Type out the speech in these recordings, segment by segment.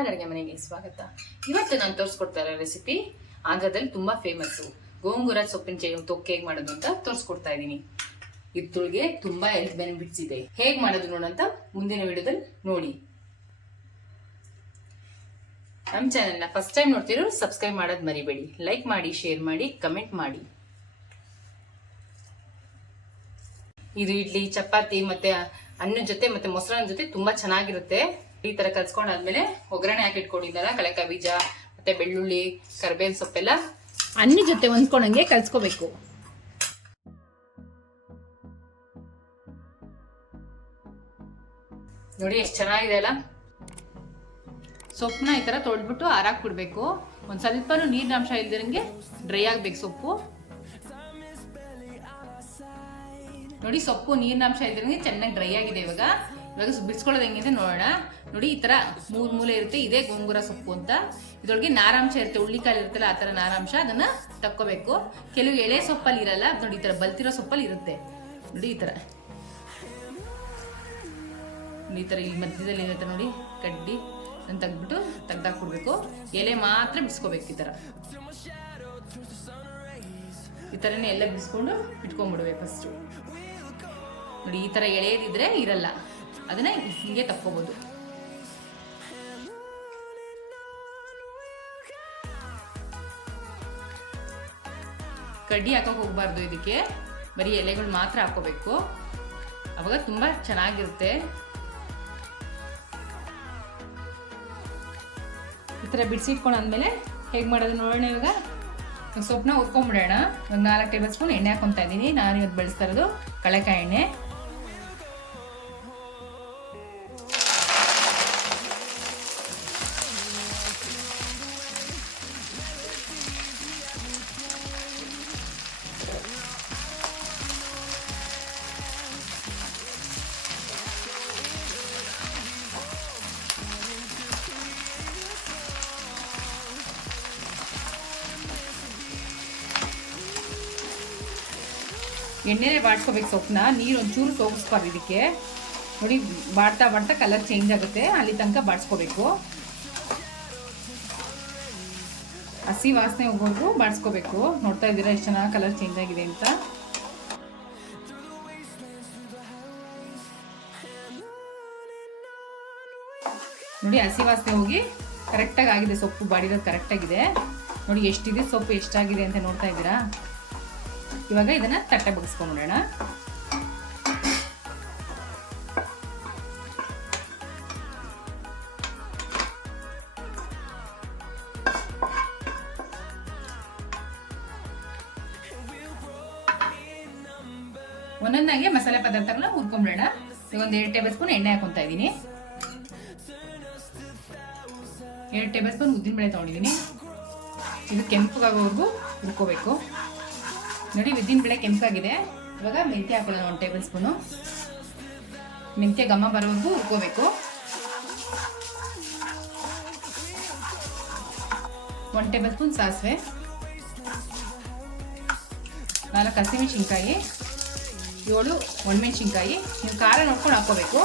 ಅಡುಗೆ ಮನೆಗೆ ಸ್ವಾಗತ. ಇವತ್ತು ನಾನು ತೋರಿಸ್ಕೊಡ್ತಾ ಇರೋ ರೆಸಿಪಿ ಆಂಧ್ರದಲ್ಲಿ ತುಂಬಾ ಫೇಮಸ್ಸು. ಗೋಂಗೂರ ಸೊಪ್ಪಿನ ತೊಕ್ಕೆ ಹೇಗೆ ಮಾಡೋದು ಅಂತ ತೋರಿಸ್ಕೊಡ್ತಾ ಇದ್ದೀನಿ. ಇದ್ರೊಳಗೆ ತುಂಬಾ ಹೆಲ್ತ್ ಬೆನಿಫಿಟ್ಸ್ ಇದೆ. ಹೇಗೆ ಮಾಡೋದು ನೋಡಂತ ಮುಂದಿನ ವಿಡಿಯೋದಲ್ಲಿ ನೋಡಿ. ನಮ್ಮ ಚಾನೆಲ್ನ ಫಸ್ಟ್ ಟೈಮ್ ನೋಡ್ತಿರೋ ಸಬ್ಸ್ಕ್ರೈಬ್ ಮಾಡೋದು ಮರಿಬೇಡಿ. ಲೈಕ್ ಮಾಡಿ, ಶೇರ್ ಮಾಡಿ, ಕಮೆಂಟ್ ಮಾಡಿ. ಇದು ಇಡ್ಲಿ, ಚಪಾತಿ ಮತ್ತೆ ಅನ್ನದ ಜೊತೆ ಮತ್ತೆ ಮೊಸರನ್ನ ಜೊತೆ ತುಂಬಾ ಚೆನ್ನಾಗಿರುತ್ತೆ. ಈ ತರ ಕಲ್ಸ್ಕೊಂಡಾದ್ಮೇಲೆ ಒಗ್ಗರಣೆ ಹಾಕಿಟ್ಕೊಂಡಿದ್ದಲ್ಲ ಕಳೆಕಾಯಿ ಬೀಜ ಮತ್ತೆ ಬೆಳ್ಳುಳ್ಳಿ, ಕರಿಬೇವಿನ ಸೊಪ್ಪೆಲ್ಲ ಅನ್ನ ಜೊತೆ ಹೊಂದ್ಕೊಂಡಂಗೆ ಕಲ್ಸ್ಕೋಬೇಕು. ನೋಡಿ ಎಷ್ಟು ಚೆನ್ನಾಗಿದೆ ಅಲ್ಲ. ಸೊಪ್ಪನ್ನ ಈ ತರ ತೊಳೆದ್ಬಿಟ್ಟು ಆರಾಕ್ ಬಿಡ್ಬೇಕು. ಒಂದ್ ಸ್ವಲ್ಪನೂ ನೀರಿನಾಂಶ ಇಲ್ದಿರಂಗೆ ಡ್ರೈ ಆಗ್ಬೇಕು ಸೊಪ್ಪು. ನೋಡಿ ಸೊಪ್ಪು ನೀರಿನಾಂಶ ಇಲ್ದಿರಂಗೆ ಚೆನ್ನಾಗಿ ಡ್ರೈ ಆಗಿದೆ. ಇವಾಗ ಬಿಡಿಸ್ಕೊಳ್ಳೋದು ಹೆಂಗಿದೆ ನೋಡೋಣ. ನೋಡಿ ಈ ತರ ಮೂರ್ ಮೂಲೆ ಇರುತ್ತೆ, ಇದೇ ಗೋಂಗೂರ ಸೊಪ್ಪು ಅಂತ. ಇದ್ರೊಳಗೆ ನಾರಾಂಶ ಇರುತ್ತೆ, ಹುಳ್ಳಿಕಾಳು ಇರುತ್ತಲ್ಲ ಆ ತರ ನಾರಾಂಶ, ಅದನ್ನ ತಕ್ಕೋಬೇಕು. ಕೆಲವು ಎಳೆ ಸೊಪ್ಪಲ್ಲಿ ಇರಲ್ಲ, ನೋಡಿ ಈ ತರ ಬಲ್ತಿರೋ ಸೊಪ್ಪಲ್ಲಿ ಇರುತ್ತೆ. ನೋಡಿ ಈ ತರ ಈ ಮಧ್ಯದಲ್ಲಿ ಇರುತ್ತೆ ನೋಡಿ ಕಡ್ಡಿ, ಅದನ್ನ ತೆಗ್ದ್ಬಿಟ್ಟು ತೆಗ್ದಾಕ್ಬಿಡ್ಬೇಕು. ಎಲೆ ಮಾತ್ರ ಬಿಡಿಸ್ಕೋಬೇಕು. ಈ ತರನೇ ಎಲ್ಲ ಬಿಡಿಸ್ಕೊಂಡು ಇಟ್ಕೊಂಡ್ಬಿಡ್ಬೇಕು ಫಸ್ಟ್. ನೋಡಿ ಈ ತರ ಎಳೆಯದಿದ್ರೆ ಇರಲ್ಲ, ಅದನ್ನ ಹಿಂಗೆ ತಕ್ಕೋಬಹುದು. ಕಡ್ಡಿ ಹಾಕೋಕೆ ಹೋಗ್ಬಾರ್ದು, ಇದಕ್ಕೆ ಬರೀ ಎಲೆಗಳು ಮಾತ್ರ ಹಾಕೋಬೇಕು. ಅವಾಗ ತುಂಬಾ ಚೆನ್ನಾಗಿರುತ್ತೆ. ಈ ತರ ಬಿಡಿಸಿಟ್ಕೊಂಡಾದ್ಮೇಲೆ ಹೇಗೆ ಮಾಡೋದು ನೋಡೋಣ. ಇವಾಗ ಸೊಪ್ಪನ್ನ ಹುರ್ಕೊಂಡ್ಬಿಡೋಣ. ಒಂದು 4 ಟೇಬಲ್ ಸ್ಪೂನ್ ಎಣ್ಣೆ ಹಾಕೊತಾ ಇದ್ದೀನಿ. ನಾನು ಇವತ್ತು ಬಳಸ್ತಾ ಇರೋದು ಕಳೆಕಾಯಿ ಎಣ್ಣೆ. ಎಣ್ಣೆನೇ ಬಾಡ್ಸ್ಕೋಬೇಕು ಸೊಪ್ಪನ್ನ. ನೀರು ಒಂಚೂರು ಸೋಗಿಸ್ಬಾರ್ದು ಇದಕ್ಕೆ. ನೋಡಿ ಬಾಡ್ತಾ ಬಾಡ್ತಾ ಕಲರ್ ಚೇಂಜ್ ಆಗುತ್ತೆ, ಅಲ್ಲಿ ತನಕ ಬಾಡ್ಸ್ಕೋಬೇಕು. ಹಸಿ ವಾಸನೆ ಹೋಗೋರ್ಗು ಬಾಡ್ಸ್ಕೋಬೇಕು. ನೋಡ್ತಾ ಇದ್ದೀರಾ ಎಷ್ಟು ಚೆನ್ನಾಗಿ ಕಲರ್ ಚೇಂಜ್ ಆಗಿದೆ ಅಂತ. ನೋಡಿ ಹಸಿ ವಾಸನೆ ಹೋಗಿ ಕರೆಕ್ಟಾಗಿ ಆಗಿದೆ. ಸೊಪ್ಪು ಬಾಡಿರೋದು ಕರೆಕ್ಟಾಗಿದೆ. ನೋಡಿ ಎಷ್ಟಿದೆ ಸೊಪ್ಪು, ಎಷ್ಟಾಗಿದೆ ಅಂತ ನೋಡ್ತಾ ಇದ್ದೀರಾ. ಇವಾಗ ಇದನ್ನ ತಟ್ಟೆ ಬಗ್ಸ್ಕೊಂಡ್ಬಿಡೋಣ. ಒಂದೊಂದಾಗೆ ಮಸಾಲೆ ಪದಾರ್ಥಗಳನ್ನ ಹುರ್ಕೊಂಡ್ಬಿಡೋಣ. ಒಂದು 2 ಟೇಬಲ್ ಸ್ಪೂನ್ ಎಣ್ಣೆ ಹಾಕೊಂತಾ ಇದ್ದೀನಿ. 2 ಟೇಬಲ್ ಸ್ಪೂನ್ ಉದ್ದಿನಬೇಳೆ ತಗೊಂಡಿದ್ದೀನಿ. ಇದು ಕೆಂಪಗಾಗೋವರೆಗೂ ಹುರ್ಕೋಬೇಕು. ನೋಡಿ ಉದ್ದಿನಬೇಳೆ ಕೆಂಪಾಗಿದೆ. ಇವಾಗ ಮೆಂತ್ಯ ಹಾಕೊಳ್ಳೋಣ. 1 ಟೇಬಲ್ ಸ್ಪೂನು ಮೆಂತ್ಯ ಘಮ ಬರೋವರೆಗೂ ಹುರ್ಕೋಬೇಕು. 1 ಟೇಬಲ್ ಸ್ಪೂನ್ ಸಾಸಿವೆ, 4 ಹಸಿಮೆಣಸಿನ್ಕಾಯಿ, 7 ಒಣಮೆಣಸಿನ್ಕಾಯಿ. ನೀವು ಖಾರ ನೋಡ್ಕೊಂಡು ಹಾಕೋಬೇಕು.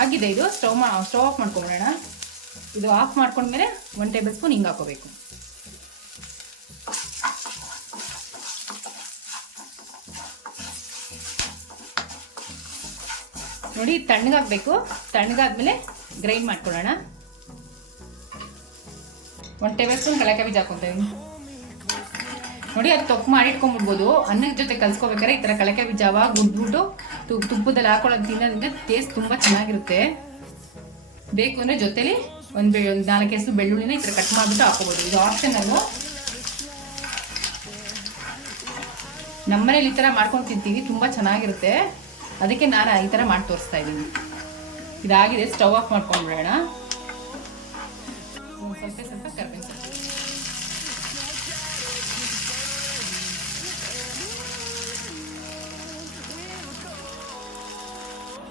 ಆಗಿದೆ. ಇದು ಸ್ಟವ್ ಆಫ್ ಮಾಡ್ಕೊಂಬಿಡೋಣ. ಇದು ಆಫ್ ಮಾಡ್ಕೊಂಡ್ಮೇಲೆ 1 ಟೇಬಲ್ ಸ್ಪೂನ್ ಹಿಂಗೆ ಹಾಕೋಬೇಕು. ನೋಡಿ ತಣ್ಣಗಾಗಬೇಕು. ತಣ್ಣಗಾದ್ಮೇಲೆ ಗ್ರೈಂಡ್ ಮಾಡ್ಕೊಳ್ಳೋಣ. 1 ಟೇಬಲ್ ಸ್ಪೂನ್ ಕಳೆಕಾಯಿ ಬೀಜ ಹಾಕೊಂತ ಇದೀನಿ. ನೋಡಿ ಅದು ತೊಪ್ಪು ಮಾಡಿ ಇಟ್ಕೊಂಡ್ಬಿಡ್ಬೋದು. ಅನ್ನದ ಜೊತೆ ಕಲ್ಸ್ಕೋಬೇಕಾದ್ರೆ ಈ ತರ ಕಳೆಕಾಯಿ ಬೀಜ ಗುಡ್ಬಿಟ್ಟು ತುಪ್ಪದಲ್ಲಿ ಹಾಕೊಳ್ಳೋದು ತಿನ್ನೋದ್ರಿಂದ ಟೇಸ್ಟ್ ತುಂಬಾ ಚೆನ್ನಾಗಿರುತ್ತೆ. ಬೇಕು ಅಂದ್ರೆ ಜೊತೆಲಿ ಒಂದು 4 ಎಸಳು ಬೆಳ್ಳುಳ್ಳಿನ ಈ ತರ ಕಟ್ ಮಾಡ್ಬಿಟ್ಟು ಹಾಕೋಬಹುದು. ಇದು ಆಪ್ಷನಲ್. ನಮ್ಮನೇಲಿ ಈ ತರ ಮಾಡ್ಕೊಂಡು ತಿಂತೀವಿ, ತುಂಬಾ ಚೆನ್ನಾಗಿರುತ್ತೆ. ಅದಕ್ಕೆ ನಾನು ಈ ತರ ಮಾಡಿ ತೋರಿಸ್ತಾ ಇದ್ದೀನಿ. ಇದಾಗಿದೆ, ಸ್ಟವ್ ಆಫ್ ಮಾಡ್ಕೊಂಡ್ಬಿಡೋಣ. ಸ್ವಲ್ಪ ಕರಿಬೇವು ಸೊಪ್ಪು.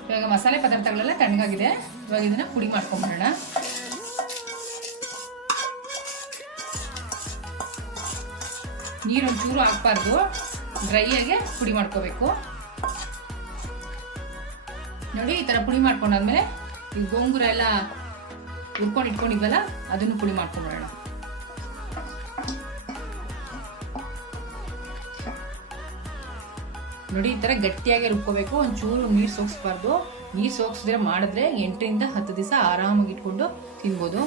ಇವಾಗ ಮಸಾಲೆ ಪದಾರ್ಥಗಳೆಲ್ಲ ತಣ್ಣಗಾಗಿದೆ. ಇವಾಗ ಇದನ್ನ ಪುಡಿ ಮಾಡ್ಕೊಂಡ್ಬಿಡೋಣ. ನೀರು ಒಂಚೂರು ಹಾಕ್ಬಾರ್ದು, ಡ್ರೈಯಾಗೆ ಪುಡಿ ಮಾಡ್ಕೋಬೇಕು. ನೋಡಿ ಈ ಥರ ಪುಡಿ ಮಾಡ್ಕೊಂಡಾದ್ಮೇಲೆ ಈ ಗೋಂಗೂರ ಎಲ್ಲ ಹುರ್ಕೊಂಡು ಇಟ್ಕೊಂಡಿದ್ವಲ್ಲ ಅದನ್ನು ಪುಡಿ ಮಾಡ್ಕೊಂಡ್ಬಿಡೋಣ. ನೋಡಿ ಈ ಥರ ಗಟ್ಟಿಯಾಗಿ ರುಬ್ಕೋಬೇಕು, ಒಂಚೂರು ನೀರು ಸೋಗಿಸ್ಬಾರ್ದು. ನೀರು ಸೋಗಿಸಿದ್ರೆ ಮಾಡಿದ್ರೆ 8 ರಿಂದ 10 ದಿವಸ ಆರಾಮಾಗಿ ಇಟ್ಕೊಂಡು ತಿನ್ಬೋದು.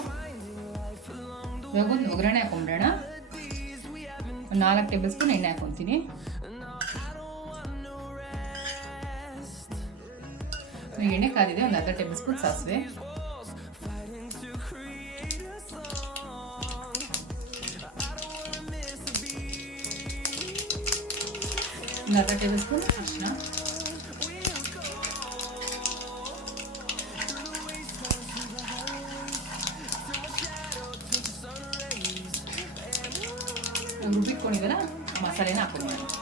ಇವಾಗ ಒಂದು ಒಗ್ಗರಣೆ ಹಾಕೊಂಡ್ಬಿಡೋಣ. 4 ಟೇಬಲ್ ಸ್ಪೂನ್ ಎಣ್ಣೆ ಹಾಕೊತೀನಿ. ಎಣ್ಣೆ ಕಾದಿದೆ, ಒಂದು ಅರ್ಧ ಟೇಬಲ್ ಸ್ಪೂನ್ ಸಾಸಿವೆ, ಒಂದು ಅರ್ಧ ಟೇಬಲ್ ಸ್ಪೂನ್ ಅರಿಶಿನ, ರುಬ್ಬಿಟ್ಕೊಂಡಿದ್ದಲ್ಲ ಮಸಾಲೆನ ಹಾಕೊಂಡು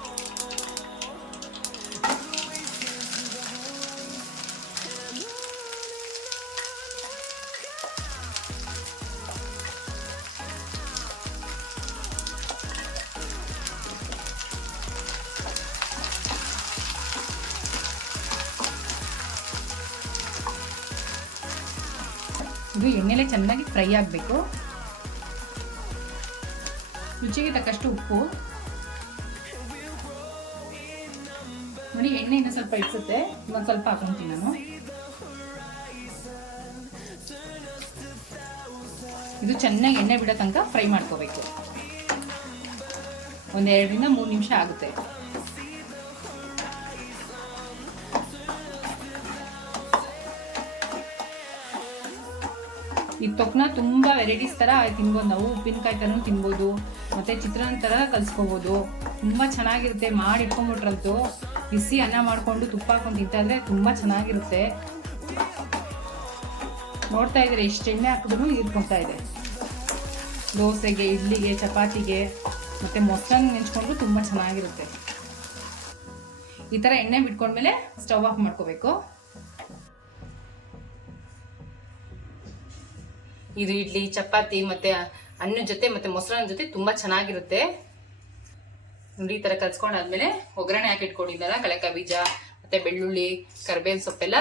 ಇದು ಎಣ್ಣೆಲೆ ಚೆನ್ನಾಗಿ ಫ್ರೈ ಆಗಬೇಕು. ರುಚಿಗೆ ತಕ್ಕಷ್ಟು ಉಪ್ಪು. ನೋಡಿ ಎಣ್ಣೆ ಇನ್ನೂ ಸ್ವಲ್ಪ ಇಡ್ಸುತ್ತೆ, ಇನ್ನೊಂದು ಸ್ವಲ್ಪ ಹಾಕೊಂತೀನಿ ನಾನು. ಇದು ಚೆನ್ನಾಗಿ ಎಣ್ಣೆ ಬಿಡೋ ತನಕ ಫ್ರೈ ಮಾಡ್ಕೋಬೇಕು. 1 2 ರಿಂದ 3 ನಿಮಿಷ ಆಗುತ್ತೆ. ಈ ತೊಕ್ಕನ ತುಂಬ ವೆರೈಟೀಸ್ ಥರ ತಿನ್ಬೋದು ನಾವು. ಉಪ್ಪಿನಕಾಯಿ ಥರ ತಿನ್ಬೋದು, ಮತ್ತು ಚಿತ್ರಾನ್ನ ಥರ ಕಲಿಸ್ಕೋಬೋದು. ತುಂಬ ಚೆನ್ನಾಗಿರುತ್ತೆ. ಮಾಡಿ ಇಟ್ಕೊಂಡ್ಬಿಟ್ರಂತೂ ಬಿಸಿ ಅನ್ನ ಮಾಡಿಕೊಂಡು ತುಪ್ಪ ಹಾಕೊಂಡು ತಿಂತಾಯಿದ್ರೆ ತುಂಬ ಚೆನ್ನಾಗಿರುತ್ತೆ. ನೋಡ್ತಾ ಇದ್ರೆ ಎಷ್ಟು ಎಣ್ಣೆ ಹಾಕಿದ್ರೂ ಇಟ್ಕೊತಾ ಇದೆ. ದೋಸೆಗೆ, ಇಡ್ಲಿಗೆ, ಚಪಾತಿಗೆ ಮತ್ತು ಮೊಸರನ್ನ ನೆಂಚ್ಕೊಂಡ್ರು ತುಂಬ ಚೆನ್ನಾಗಿರುತ್ತೆ. ಈ ಥರ ಎಣ್ಣೆ ಬಿಟ್ಕೊಂಡ್ಮೇಲೆ ಸ್ಟವ್ ಆಫ್ ಮಾಡ್ಕೋಬೇಕು. ಇದು ಇಡ್ಲಿ, ಚಪಾತಿ ಮತ್ತು ಅನ್ನದ ಜೊತೆ ಮತ್ತು ಮೊಸರನ್ನ ಜೊತೆ ತುಂಬ ಚೆನ್ನಾಗಿರುತ್ತೆ. ನೋಡಿ ಈ ಥರ ಕಲ್ಸ್ಕೊಂಡಾದ್ಮೇಲೆ ಒಗ್ಗರಣೆ ಹಾಕಿ ಇಟ್ಕೊಂಡಿದ್ದಲ್ಲ ಕಡಲೆಕಾಯಿ ಬೀಜ ಮತ್ತು ಬೆಳ್ಳುಳ್ಳಿ, ಕರಿಬೇವಿನ ಸೊಪ್ಪೆಲ್ಲ